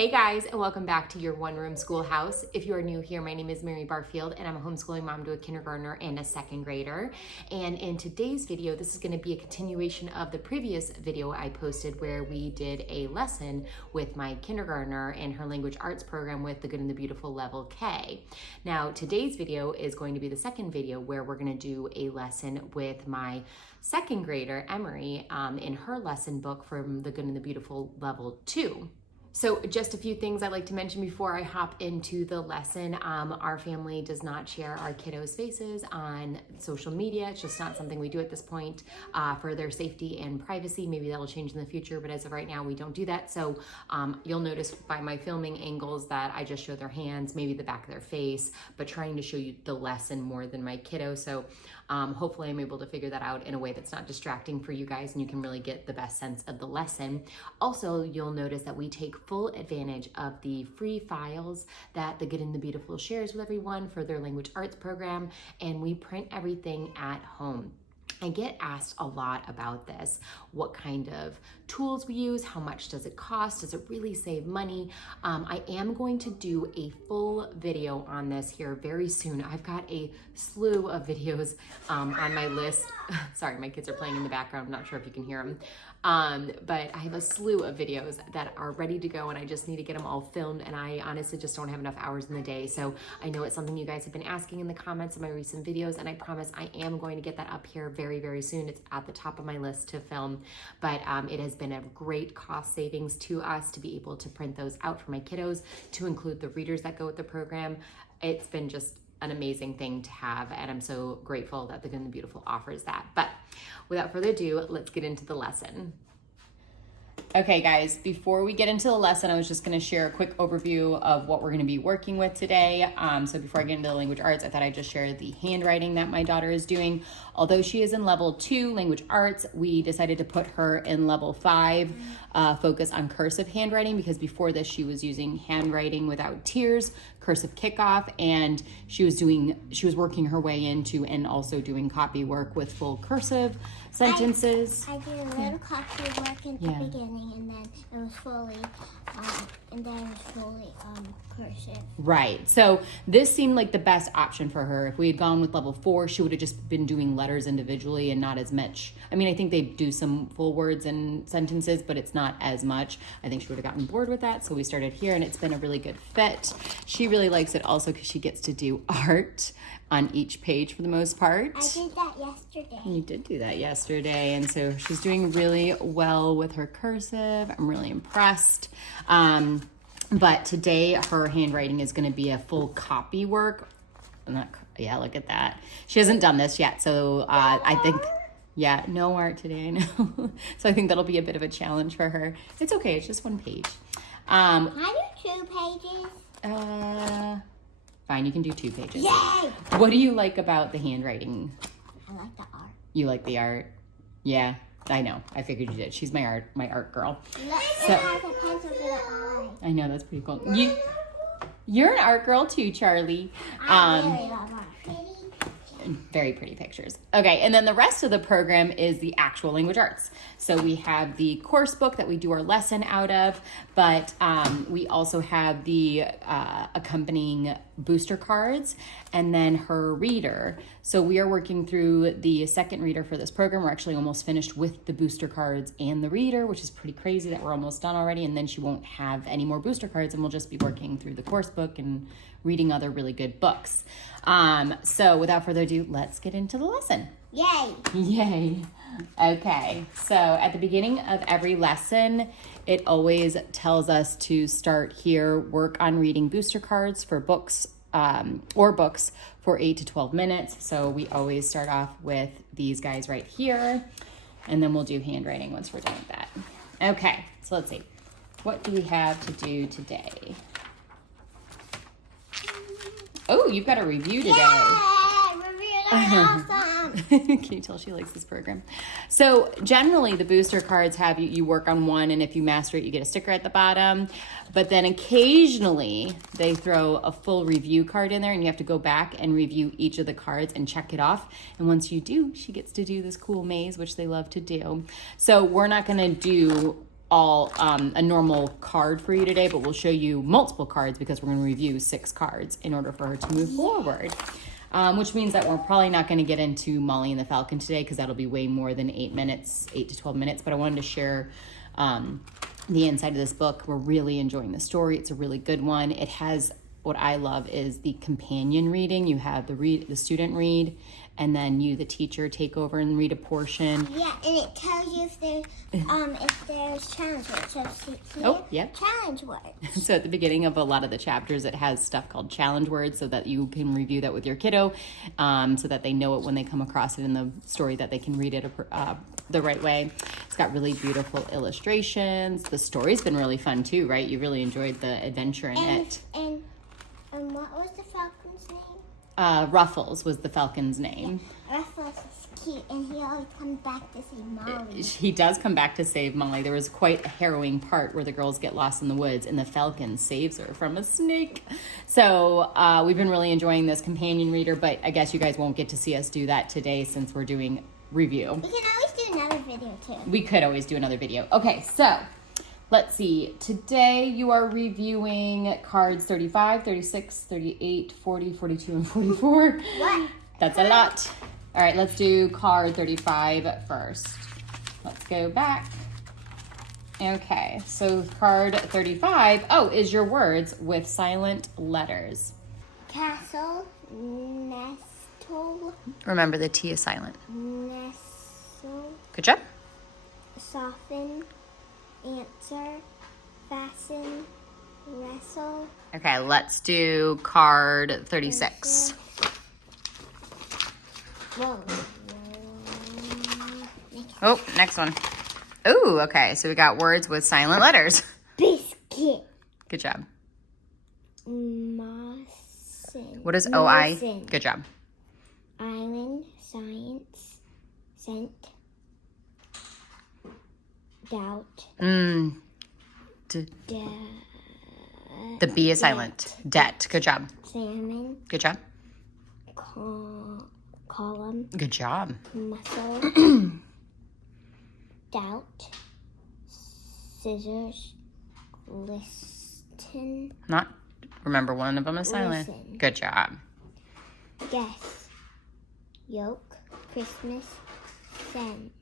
Hey guys, and welcome back to your one-room schoolhouse. If you are new here, my name is Mary Barfield, and I'm a homeschooling mom to a kindergartner and a second grader. And in today's video, this is going to be a continuation of the previous video I posted where we did a lesson with my kindergartner and her language arts program with the Good and the Beautiful level K. Now, today's video is going to be the second video where we're going to do a lesson with my second grader, Emery, in her lesson book from the Good and the Beautiful level 2. So just a few things I'd like to mention before I hop into the lesson. Our family does not share our kiddos' faces on social media. It's just not something we do at this point for their safety and privacy. Maybe that'll change in the future, but as of right now, we don't do that. So you'll notice by my filming angles that I just show their hands, maybe the back of their face, but trying to show you the lesson more than my kiddo. So hopefully I'm able to figure that out in a way that's not distracting for you guys and you can really get the best sense of the lesson. Also, you'll notice that we take full advantage of the free files that the Good and the Beautiful shares with everyone for their language arts program, and we print everything at home. I get asked a lot about this. What kind of tools we use, how much does it cost, does it really save money? I am going to do a full video on this here very soon. I've got a slew of videos on my list. Sorry, my kids are playing in the background. I'm not sure if you can hear them. But I have a slew of videos that are ready to go and I just need to get them all filmed, and I honestly just don't have enough hours in the day. So I know it's something you guys have been asking in the comments of my recent videos, and I promise I am going to get that up here very, very soon. It's at the top of my list to film, but it has been a great cost savings to us to be able to print those out for my kiddos, to include the readers that go with the program. It's been just an amazing thing to have, and I'm so grateful that the Good and the Beautiful offers that. But without further ado, let's get into the lesson. Okay guys, before we get into the lesson, I was just going to share a quick overview of what we're going to be working with today. So before I get into the language arts, I thought I'd just share the handwriting that my daughter is doing. Although she is in level 2 language arts, we decided to put her in level 5, focus on cursive handwriting, because before this she was using handwriting without tears, cursive kickoff, and she was working her way into and also doing copy work with full cursive sentences. I did a little copy work in the beginning, and then it was fully, cursive. Right. So this seemed like the best option for her. If we had gone with level 4, she would have just been doing letters individually and not as much. I mean, I think they do some full words and sentences, but it's not as much. I think she would have gotten bored with that. So we started here, and it's been a really good fit. She really likes it also because she gets to do art on each page for the most part. I did that yesterday. You did do that yesterday, and so she's doing really well with her cursive. I'm really impressed. But today her handwriting is going to be a full copy work. Yeah, look at that. She hasn't done this yet, so I think, yeah, no art today, I know. So I think that'll be a bit of a challenge for her. It's okay, it's just one page. Can I do 2 pages? Fine, you can do 2 pages. Yay! What do you like about the handwriting? I like the art. You like the art? Yeah, I know. I figured you did. She's my art girl. Look, So, it has a pencil for the eye. I know, that's pretty cool. You're an art girl too, Charlie. I really love art. Very pretty pictures. Okay, and then the rest of the program is the actual language arts. So we have the course book that we do our lesson out of, but we also have the accompanying booster cards and then her reader. So we are working through the second reader for this program. We're actually almost finished with the booster cards and the reader, which is pretty crazy that we're almost done already, and then she won't have any more booster cards and we'll just be working through the course book and reading other really good books. So without further ado, let's get into the lesson. Yay! Yay. Okay, so at the beginning of every lesson, it always tells us to start here, work on reading booster cards for books or books for 8 to 12 minutes. So we always start off with these guys right here, and then we'll do handwriting once we're done with that. Okay, so let's see. What do we have to do today? Oh, you've got a review today. Yay! Reviews are awesome! Can you tell she likes this program? So generally the booster cards have you work on one, and if you master it, you get a sticker at the bottom. But then occasionally they throw a full review card in there, and you have to go back and review each of the cards and check it off. And once you do, she gets to do this cool maze, which they love to do. So we're not going to do all a normal card for you today, but we'll show you multiple cards because we're going to review 6 cards in order for her to move forward. Which means that we're probably not going to get into Molly and the Falcon today because that'll be way more than 8 to 12 minutes. But I wanted to share the inside of this book. We're really enjoying the story. It's a really good one. It has, what I love is the companion reading. You have the student read, and then you, the teacher, take over and read a portion. Yeah, and it tells you if there's challenge words. So see, challenge words. So at the beginning of a lot of the chapters, it has stuff called challenge words so that you can review that with your kiddo, so that they know it when they come across it in the story, that they can read it the right way. It's got really beautiful illustrations. The story's been really fun too, right? You really enjoyed the adventure in it. And what was the falcon's name? Ruffles was the falcon's name. Yeah, Ruffles is cute, and he always comes back to save Molly. He does come back to save Molly. There was quite a harrowing part where the girls get lost in the woods, and the falcon saves her from a snake. So we've been really enjoying this companion reader, but I guess you guys won't get to see us do that today since we're doing review. We can always do another video, too. We could always do another video. Okay, so let's see. Today you are reviewing cards 35, 36, 38, 40, 42, and 44. What? That's a lot. All right, let's do card 35 first. Let's go back. Okay, so card 35, is your words with silent letters. Castle, nestle, Remember the T is silent. nestle, Good job. soften, answer, fasten, wrestle. Okay, let's do card 36. Whoa. Oh, next one. Ooh, okay, so we got words with silent letters. Biscuit. Good job. Mawson. What is O-I? Mawson. Good job. Island, science, scent, doubt, The B is silent. Debt. Good job. salmon, Good job. column, Good job. muscle, doubt, scissors, listen, Not, remember one of them is silent. Listen. Good job. guess, yolk, Christmas, scent,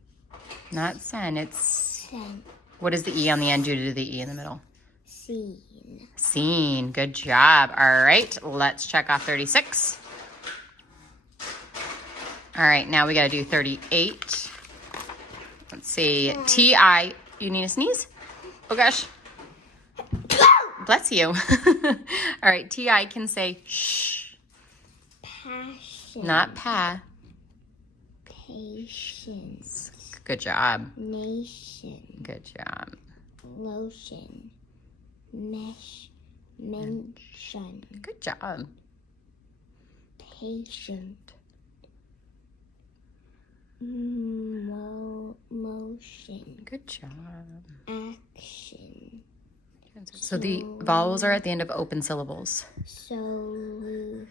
Not sen, it's, scent, what does the E on the end do to the E in the middle? scene. Seen. Good job. All right, let's check off 36. All right, now we got to do 38. Let's see. T-I. You need a sneeze? Oh, gosh. Bless you. All right, T-I can say shh. Passion. Not pa. Patience. Good job. Nation. Good job. Lotion. Mesh. Mention. Good job. Patient. Motion. Good job. Action. So the vowels are at the end of open syllables. Solution.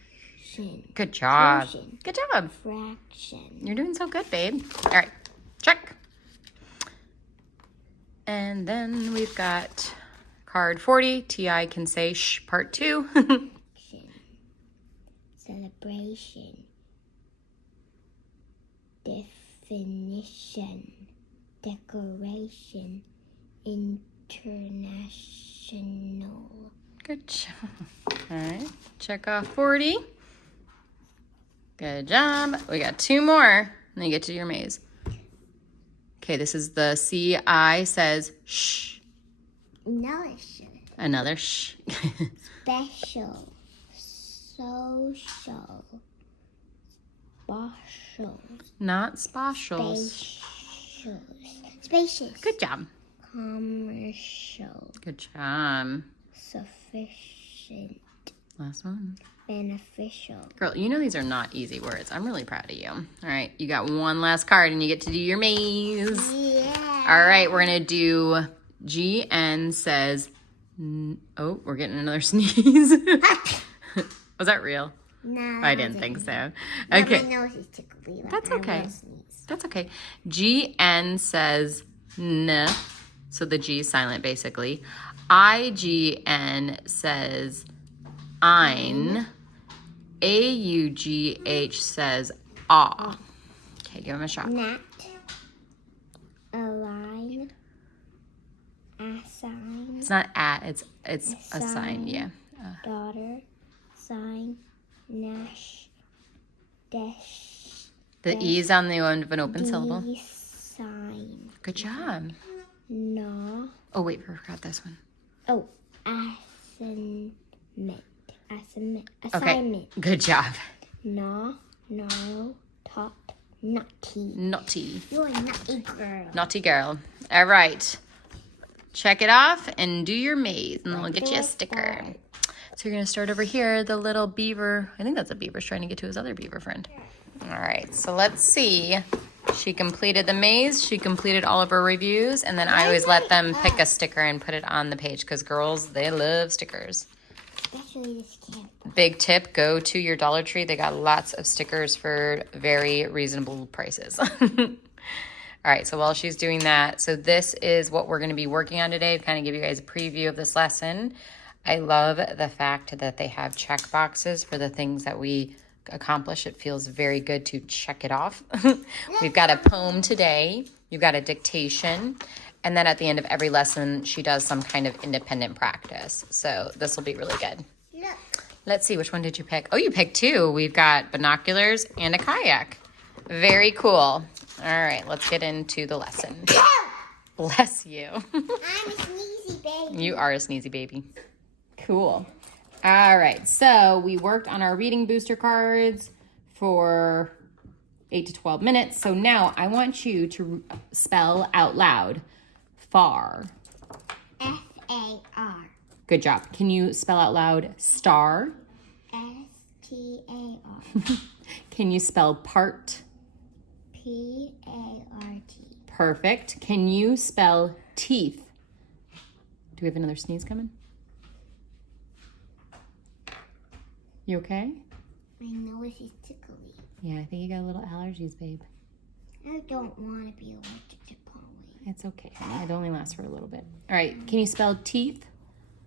Good job. Portion. Good job. Fraction. You're doing so good, babe. All right, check. And then we've got card 40. T-I can say shh, part 2. Action. Celebration. Definition. Decoration. International. Good job. All right, check off 40. Good job. We got 2 more. And then you get to do your maze. Okay, this is the C-I says shh. Another shit. Another shh. Special. Social. Spatial. Not spatials. Spacious. Good job. Commercial. Good job. Sufficient. Last one. Beneficial. Girl, you know these are not easy words. I'm really proud of you. All right, you got one last card and you get to do your maze. Yeah. All right, we're going to do GN says, oh, we're getting another sneeze. Was that real? No. I didn't think so. My Okay, nose is tickly. Like That's I okay. will sneeze. that's okay. GN says N. So the G is silent, basically. IGN says ein. AUGH says ah. Okay, give him a shot. Nat. Align. Assign. It's not at, it's a sign, yeah. Daughter. Sign. Nash. Dash. The E is on the end of an open syllable. Sign. Good job. No. Oh, wait, we forgot this one. Oh, assignment. Assignment. Okay, good job. No, top, naughty. Naughty. You're a naughty girl. Naughty girl. All right. Check it off and do your maze, and then we'll get you a sticker. So you're going to start over here, the little beaver. I think that's a beaver's trying to get to his other beaver friend. All right, so let's see. She completed the maze. She completed all of her reviews, and then I always let them pick a sticker and put it on the page because girls, they love stickers. Especially this camp. Big tip, go to your Dollar Tree. They got lots of stickers for very reasonable prices. All right, so while she's doing that, so this is what we're going to be working on today to kind of give you guys a preview of this lesson. I love the fact that they have check boxes for the things that we accomplish. It feels very good to check it off. We've got a poem today. You've got a dictation. And then at the end of every lesson, she does some kind of independent practice. So this will be really good. Look. Let's see, which one did you pick? Oh, you picked two. We've got binoculars and a kayak. Very cool. All right, let's get into the lesson. Bless you. I'm a sneezy baby. You are a sneezy baby. Cool. All right, so we worked on our reading booster cards for 8 to 12 minutes. So now I want you to spell out loud far. F-A-R. Good job. Can you spell out loud star? S-T-A-R. Can you spell part? P-A-R-T. Perfect. Can you spell teeth? Do we have another sneeze coming? You okay? My nose is tickly. Yeah, I think you got a little allergies, babe. I don't want to be allergic to pollen. It's okay, honey. It only lasts for a little bit. All right, can you spell teeth?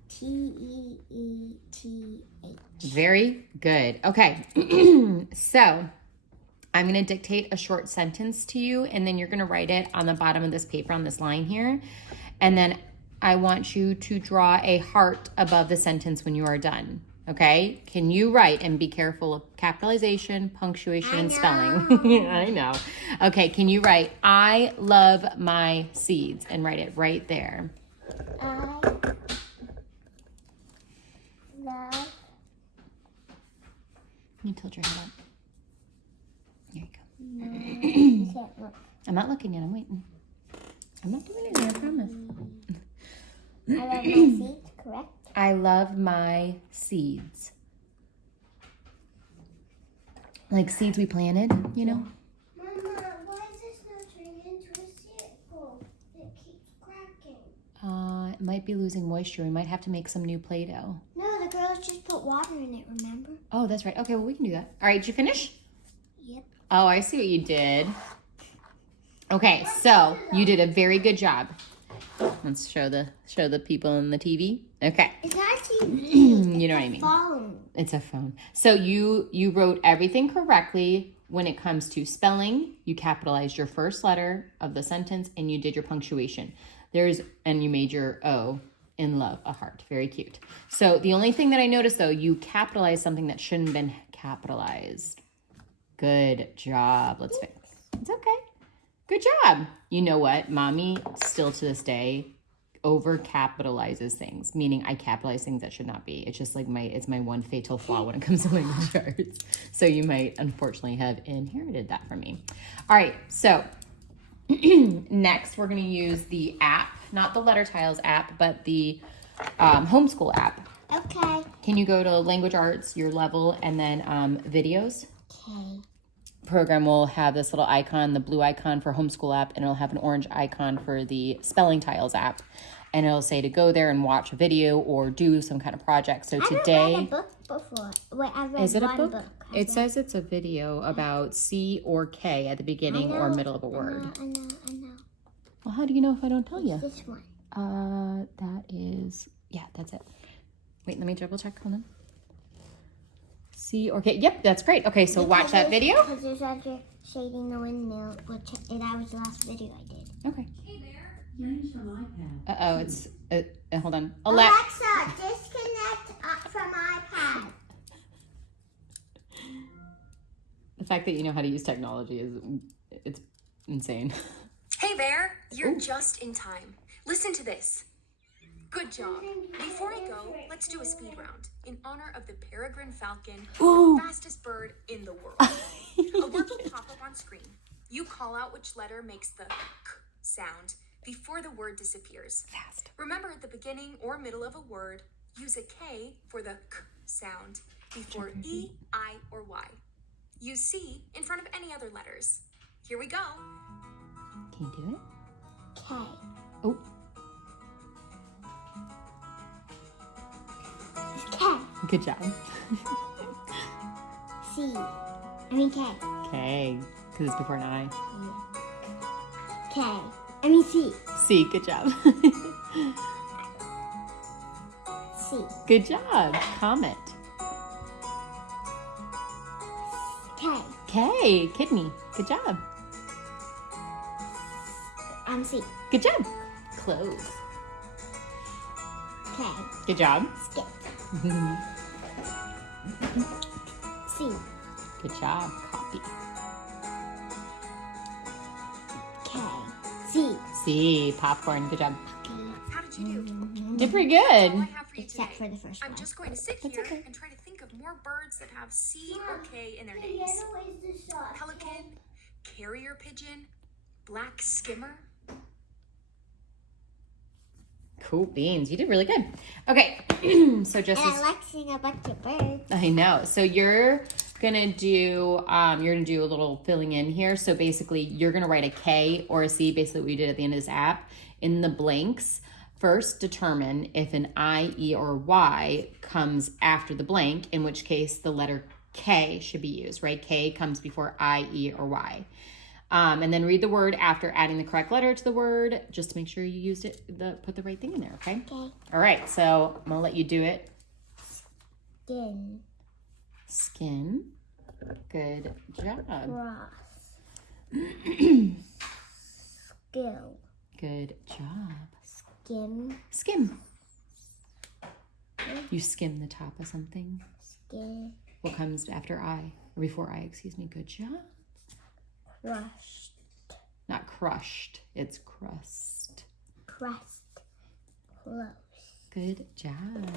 T-E-E-T-H. Very good. Okay, so I'm going to dictate a short sentence to you, and then you're going to write it on the bottom of this paper on this line here. And then I want you to draw a heart above the sentence when you are done. Okay, can you write, and be careful of capitalization, punctuation, and spelling. I know. Okay, can you write, I love my seeds, and write it right there. I love. You tilt your head up. There You can't look. you go. I'm not looking yet, I'm waiting. I'm not doing anything, I promise. I love my seeds, correct? I love my seeds. Like seeds we planted, you know? Mama, why is this not turning into a circle? It keeps cracking. It might be losing moisture. We might have to make some new Play-Doh. No, the girls just put water in it, remember? Oh, that's right. Okay, well, we can do that. All right, did you finish? Yep. Oh, I see what you did. Okay, so you did a very good job. Let's show the people in the TV. Okay. It's not a TV. You know what I mean. Phone. It's a phone. So you wrote everything correctly when it comes to spelling. You capitalized your first letter of the sentence, and you did your punctuation. And you made your O in love a heart. Very cute. So the only thing that I noticed, though, you capitalized something that shouldn't have been capitalized. Good job. Let's fix. It's okay. Good job. You know what? Mommy still to this day over capitalizes things, meaning I capitalize things that should not be. It's just like it's my one fatal flaw when it comes to language arts. So you might unfortunately have inherited that from me. All right, so next we're going to use the app, not the Letter Tiles app, but the Homeschool app. Okay. Can you go to language arts, your level, and then videos? Okay. Program will have this little icon, the blue icon for Homeschool app, and it'll have an orange icon for the Spelling Tiles app. And it'll say to go there and watch a video or do some kind of project. So today, I read a book before. Wait, I read is it a one book? It says it's a video about C or K at the beginning or middle of a word. I know. Well, how do you know if I don't tell you? This one. That is, yeah, that's it. Wait, let me double check. Hold on. C or K. Yep, that's great. Okay, so watch that video. Because there's after shading the windmill, which that was the last video I did. Okay. Hey there. Change from iPad. Uh-oh, it's, hold on. Alexa, disconnect from iPad. The fact that you know how to use technology it's insane. Hey there. You're just in time. Listen to this. Good job. Before I go, let's do a speed round in honor of the peregrine falcon, the fastest bird in the world. A word will pop up on screen. You call out which letter makes the k sound before the word disappears. Fast. Remember, at the beginning or middle of a word, use a K for the k sound before E, I, or Y. Use C in front of any other letters. Here we go. Can you do it? K. Oh. K. Good job. C. I mean K. K, because it's before an I. K. I mean C. C, good job. C. Good job. Comet. K. K, kidney. Good job. C. Good job. Clothes. K. Good job. Skip. C. Good job. Copy. K. C. C, popcorn. Good job. How did you do? Did pretty All I good. have for you Except today. for the first I'm one. just going to sit That's here okay. and try to think of more birds that have C or K in their names. Pelican, carrier pigeon, black skimmer. Cool beans. You did really good. Okay, so just And I like seeing a bunch of birds. I know. So you're gonna do a little filling in here. So basically, you're gonna write a K or a C. Basically, what we did at the end of this app in the blanks. First, determine if an I, E, or Y comes after the blank. In which case, the letter K should be used. Right? K comes before I, E, or Y. And then read the word after adding the correct letter to the word, just to make sure you used it, put the right thing in there, okay? Okay. All right, so I'm gonna let you do it. Skin. Skin. Good job. Cross. Skill. Good job. Skim. Skim. You skim the top of something. Skin. What comes after I, or before I, excuse me. Good job. Crushed. Not crushed, it's crust. Crust. Close. Good job.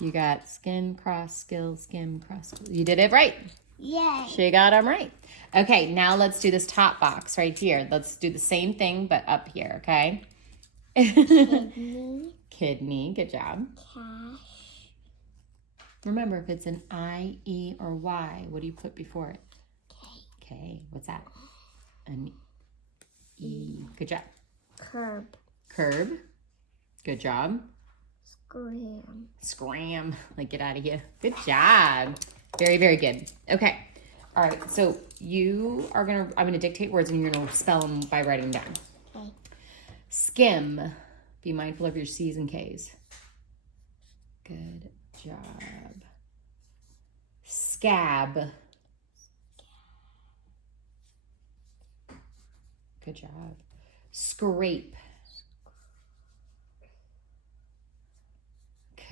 You got skin, cross, skill, skim, crust. You did it right. Yay. She got them right. Okay, now let's do this top box right here. Let's do the same thing, but up here, okay? Kidney. Kidney, good job. Cash. Remember, if it's an I, E, or Y, what do you put before it? K. What's that? An E. Good job. Curb. Curb. Good job. Scram. Scram. Like, get out of here. Good job. Very, very good. Okay. All right. So I'm going to dictate words and you're going to spell them by writing them down. Okay. Skim. Be mindful of your C's and K's. Good job. Scab. Good job. Scrape.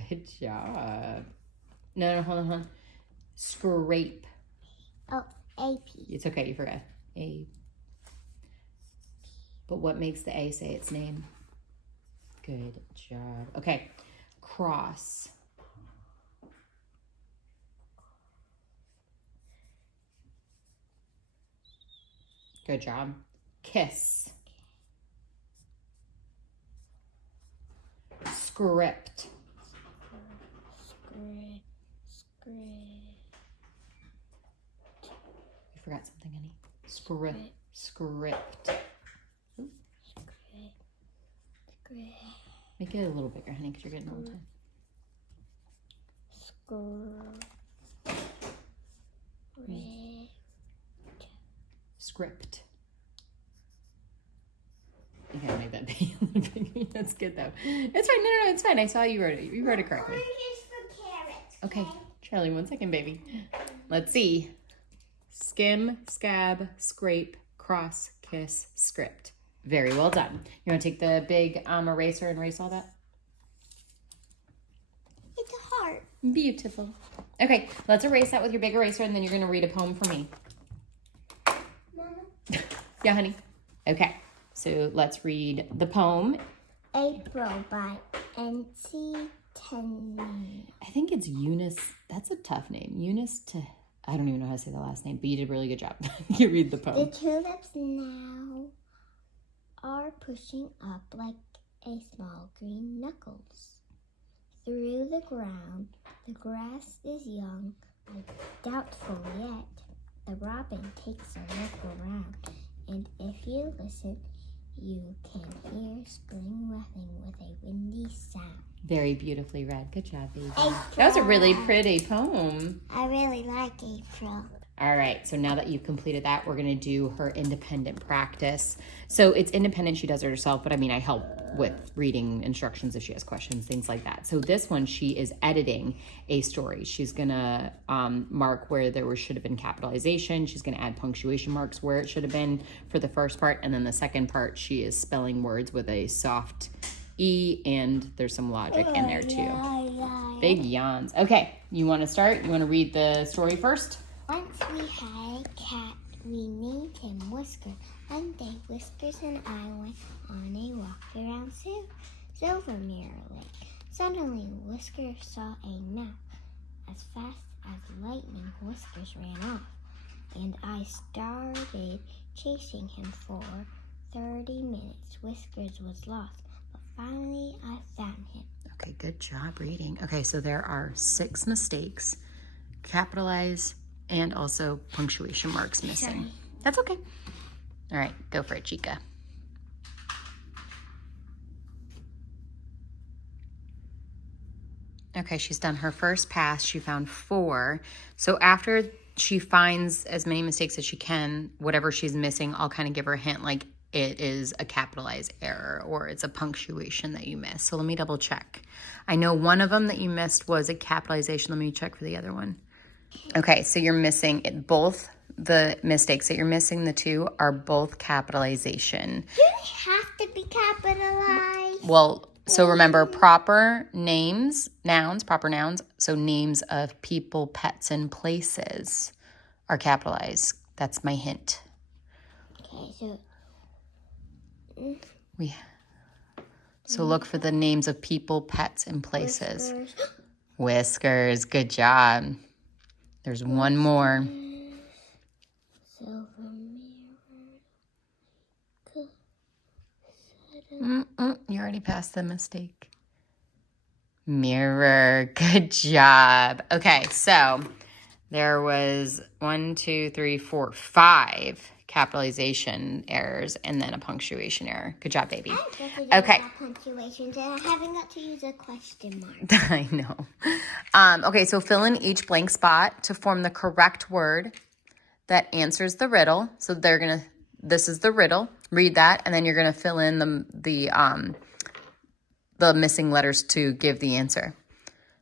Good job. No, hold on. Scrape. Oh, AP. It's okay, you forgot. A. But what makes the A say its name? Good job. Okay. Cross. Good job. Kiss. Script. You forgot something, honey. Script. Ooh. Make it a little bigger, honey, because you're getting old. Script. You gotta make that big. That's good though. It's fine. No, it's fine. I saw you wrote it. You wrote it correctly. Orange is for carrots. Okay, Charlie, 1 second, baby. Let's see. Skim, scab, scrape, cross, kiss, script. Very well done. You want to take the big eraser and erase all that? It's a heart. Beautiful. Okay, let's erase that with your big eraser, and then you're going to read a poem for me. Mama. Yeah, honey. Okay, so let's read the poem. April by N.C. Tenny. I think it's Eunice. That's a tough name. I don't even know how to say the last name, but you did a really good job. You read the poem. The tulips now are pushing up like a small green knuckles. Through the ground, the grass is young, but doubtful yet. The robin takes a look around, and if you listen, you can hear spring laughing with a windy sound. Very beautifully read. Good job, baby. April. That was a really pretty poem. I really like April. All right, so now that you've completed that, we're gonna do her independent practice. So it's independent, she does it herself, but I mean, I help with reading instructions if she has questions, things like that. So this one, she is editing a story. She's gonna mark where should have been capitalization. She's gonna add punctuation marks where it should have been for the first part. And then the second part, she is spelling words with a soft E, and there's some logic in there too. Big yawns. Okay, you wanna start? You wanna read the story first? Once we had a cat, we named him Whisker. One day Whiskers and I went on a walk around Silvermere Lake. Suddenly Whiskers saw a mouse. As fast as lightning, Whiskers ran off, and I started chasing him for 30 minutes. Whiskers was lost, but finally I found him. Okay, good job reading. Okay, so there are 6 mistakes. Capitalize and also punctuation marks missing. Sorry. That's okay. All right, go for it, Chica. Okay, she's done her first pass. She found 4. So after she finds as many mistakes as she can, whatever she's missing, I'll kind of give her a hint like it is a capitalized error or it's a punctuation that you missed. So let me double check. I know one of them that you missed was a capitalization. Let me check for the other one. Okay, so you're missing it. Both the mistakes that you're missing, the 2, are both capitalization. Do they have to be capitalized? Well, so remember proper names, proper nouns. So names of people, pets, and places are capitalized. That's my hint. Okay, so... So look for the names of people, pets, and places. Whiskers. Whiskers, good job. There's one more. You already passed the mistake. Mirror, good job. Okay, so there was 1, 2, 3, 4, 5 capitalization errors and then a punctuation error. Good job, baby. Okay. Punctuations, and I haven't got to use a question mark. I know. Okay, so fill in each blank spot to form the correct word that answers the riddle. So this is the riddle. Read that, and then you're gonna fill in the missing letters to give the answer.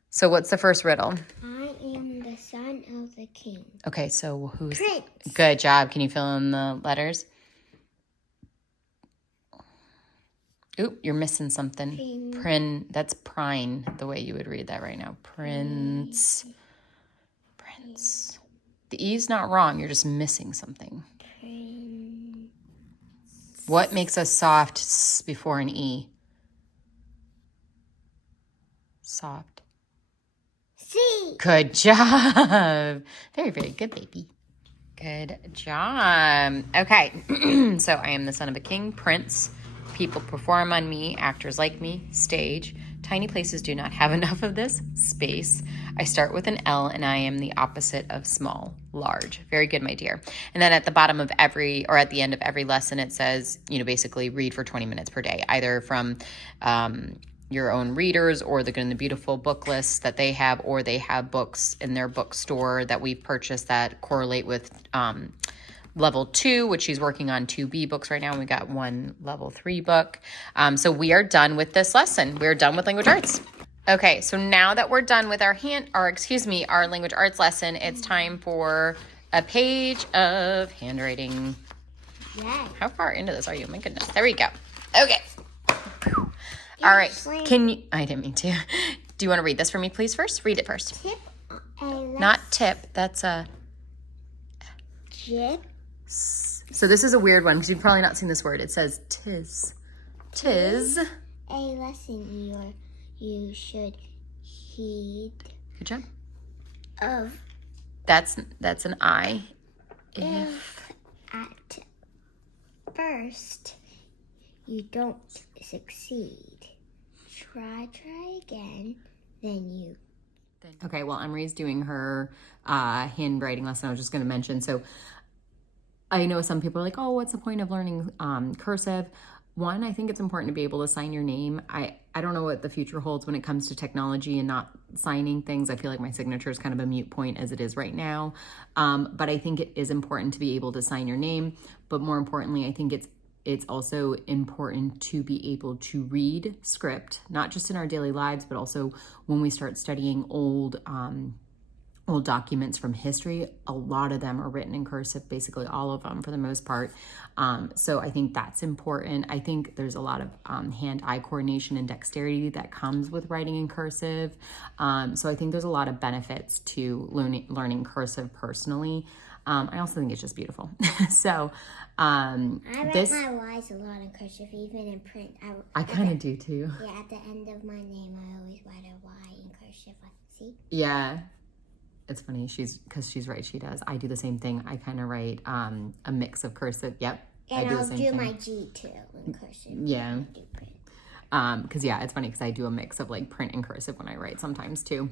So what's the first riddle? I am the son of the king. Okay, so who's... Prince. Good job. Can you fill in the letters? Oop, you're missing something. That's prine, the way you would read that right now. Prince. The E's not wrong. You're just missing something. What makes a soft S before an E? Soft. C. Good job. Very, very good, baby. Good job. Okay, so I am the son of a king, prince. People perform on me, actors like me, stage. Tiny places do not have enough of this, space. I start with an L and I am the opposite of small, large. Very good, my dear. And then at the bottom of at the end of every lesson, it says, basically read for 20 minutes per day, either from your own readers or the Good and the Beautiful book lists that they have, or they have books in their bookstore that we've purchased that correlate with level 2, which she's working on 2B books right now. And we got 1 level 3 book. So we are done with this lesson. We're done with language arts. Okay, so now that we're done with our language arts lesson, it's time for a page of handwriting. Yay. How far into this are you? My goodness. There we go. Okay. All right. I didn't mean to. Do you want to read this for me, please, first? Read it first. Tip Not tip. That's a... Jip. So this is a weird one because you've probably not seen this word. It says tis. Tis. A lesson you should heed. Good job. Of That's an I. if at first you don't succeed, try again, then Okay, well, Emery's doing her handwriting lesson. I was just going to mention. So I know some people are like, oh, what's the point of learning cursive? One, I think it's important to be able to sign your name. I don't know what the future holds when it comes to technology and not signing things. I feel like my signature is kind of a moot point as it is right now. But I think it is important to be able to sign your name. But more importantly, I think it's also important to be able to read script, not just in our daily lives, but also when we start studying old documents from history. A lot of them are written in cursive, basically all of them for the most part. So I think that's important. I think there's a lot of hand-eye coordination and dexterity that comes with writing in cursive. So I think there's a lot of benefits to learning cursive personally. I also think it's just beautiful. So I write my Y's a lot in cursive, even in print. I kind of do too. Yeah, at the end of my name, I always write a Y in cursive. See? Yeah. It's funny, because she's right, she does. I do the same thing. I kind of write a mix of cursive. Yep. And I'll do my G too in cursive. Yeah. Because it's funny because I do a mix of like print and cursive when I write sometimes too.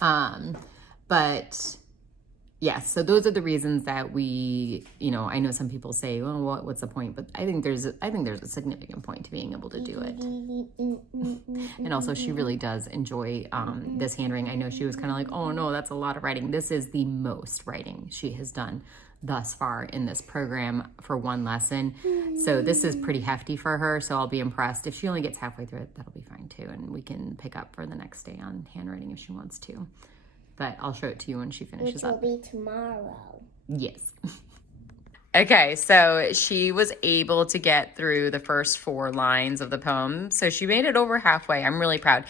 But yes, so those are the reasons that we, I know some people say, well, what's the point? But I think there's a significant point to being able to do it. And also she really does enjoy this handwriting. I know she was kind of like, oh no, that's a lot of writing. This is the most writing she has done thus far in this program for one lesson. So this is pretty hefty for her. So I'll be impressed. If she only gets halfway through it, that'll be fine too. And we can pick up for the next day on handwriting if she wants to. But I'll show it to you when she finishes up. Which will be tomorrow. Yes. Okay, so she was able to get through the first 4 lines of the poem. So she made it over halfway. I'm really proud.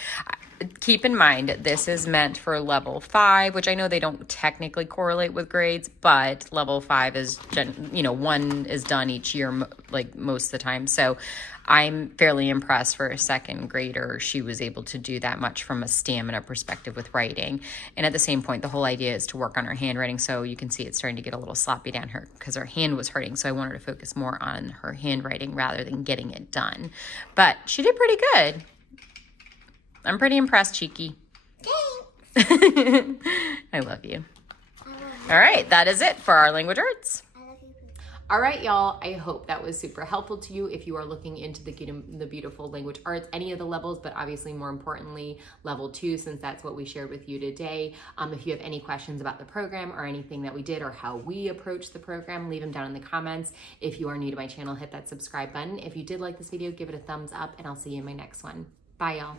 Keep in mind, this is meant for level 5, which I know they don't technically correlate with grades, but level 5 is, 1 is done each year, like most of the time. So I'm fairly impressed for a second grader. She was able to do that much from a stamina perspective with writing. And at the same point, the whole idea is to work on her handwriting. So you can see it's starting to get a little sloppy down her because her hand was hurting. So I want her to focus more on her handwriting rather than getting it done. But she did pretty good. I'm pretty impressed, Cheeky. Thanks. I love you. All right, that is it for our language arts. All right, y'all, I hope that was super helpful to you if you are looking into the beautiful language arts, any of the levels, but obviously more importantly, level 2, since that's what we shared with you today. If you have any questions about the program or anything that we did or how we approach the program, leave them down in the comments. If you are new to my channel, hit that subscribe button. If you did like this video, give it a thumbs up, and I'll see you in my next one. Bye, y'all.